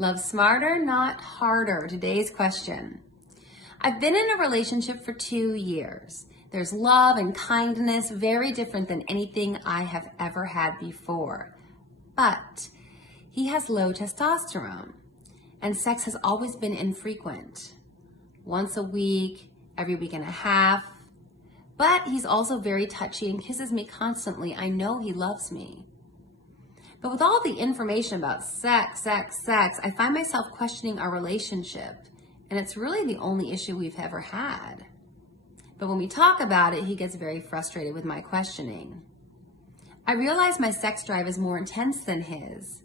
Love smarter, not harder. Today's question. I've been in a relationship for 2 years. There's love and kindness, very different than anything I have ever had before. But he has low testosterone, and sex has always been infrequent. Once a week, every week and a half. But he's also very touchy and kisses me constantly. I know he loves me. But with all the information about sex, I find myself questioning our relationship. And it's really the only issue we've ever had. But when we talk about it, he gets very frustrated with my questioning. I realize my sex drive is more intense than his.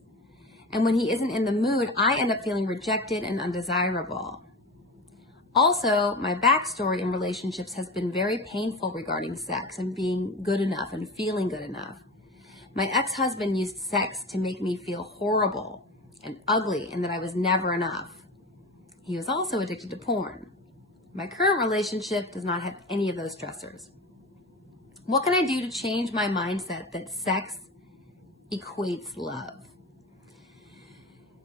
And when he isn't in the mood, I end up feeling rejected and undesirable. Also, my backstory in relationships has been very painful regarding sex and being good enough and feeling good enough. My ex-husband used sex to make me feel horrible and ugly and that I was never enough. He was also addicted to porn. My current relationship does not have any of those stressors. What can I do to change my mindset that sex equates love?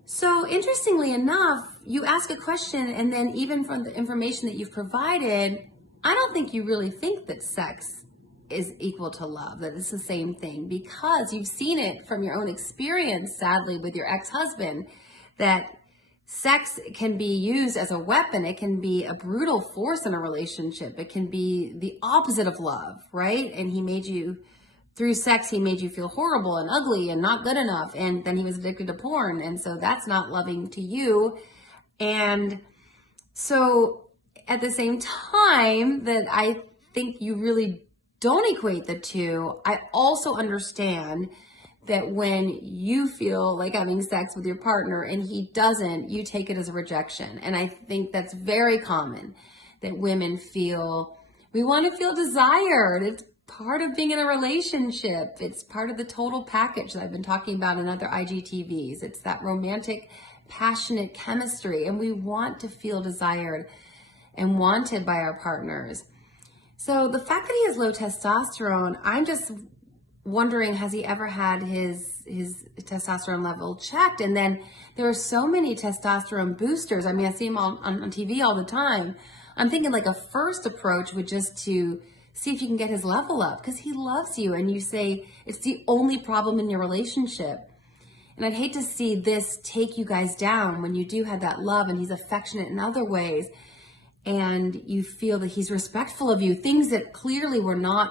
So interestingly enough, you ask a question and then even from the information that you've provided, I don't think you really think that sex is equal to love, that it's the same thing, because you've seen it from your own experience, sadly, with your ex-husband, that sex can be used as a weapon. It can be a brutal force in a relationship. It can be the opposite of love, right? And through sex, he made you feel horrible and ugly and not good enough. And then he was addicted to porn. And so that's not loving to you. And so at the same time that I think you really don't equate the two, I also understand that when you feel like having sex with your partner and he doesn't, you take it as a rejection. And I think that's very common, that women feel, we want to feel desired. It's part of being in a relationship. It's part of the total package that I've been talking about in other IGTVs. It's that romantic, passionate chemistry, and we want to feel desired and wanted by our partners. So the fact that he has low testosterone, I'm just wondering, has he ever had his testosterone level checked? And then there are so many testosterone boosters. I mean, I see him on TV all the time. I'm thinking like a first approach would just to see if you can get his level up, because he loves you and you say it's the only problem in your relationship. And I'd hate to see this take you guys down when you do have that love and he's affectionate in other ways and you feel that he's respectful of you, things that clearly were not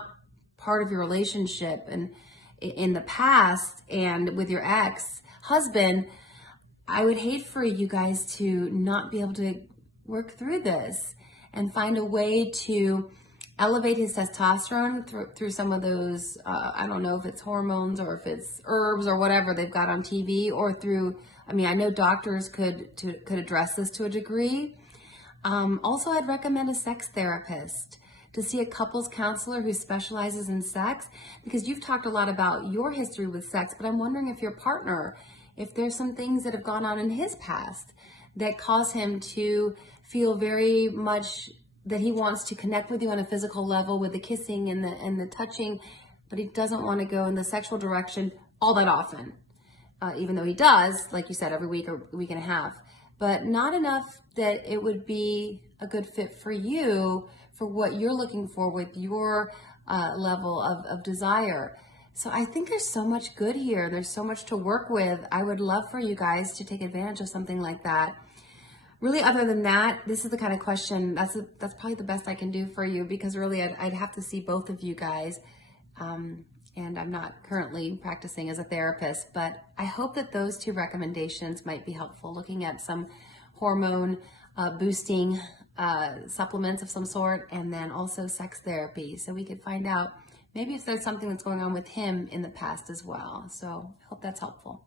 part of your relationship and in the past and with your ex-husband. I would hate for you guys to not be able to work through this and find a way to elevate his testosterone through some of those, I don't know if it's hormones or if it's herbs or whatever they've got on TV, or through, I mean, I know doctors could address this to a degree. Also, I'd recommend a sex therapist, to see a couples counselor who specializes in sex, because you've talked a lot about your history with sex, but I'm wondering if your partner, if there's some things that have gone on in his past that cause him to feel very much that he wants to connect with you on a physical level with the kissing and the touching, but he doesn't want to go in the sexual direction all that often, even though he does, like you said, every week or week and a half, but not enough that it would be a good fit for you for what you're looking for with your level of desire. So I think there's so much good here. There's so much to work with. I would love for you guys to take advantage of something like that. Really, other than that, this is the kind of question, that's probably the best I can do for you, because really I'd have to see both of you guys. And I'm not currently practicing as a therapist, but I hope that those two recommendations might be helpful, looking at some hormone boosting supplements of some sort, and then also sex therapy, so we could find out maybe if there's something that's going on with him in the past as well. So I hope that's helpful.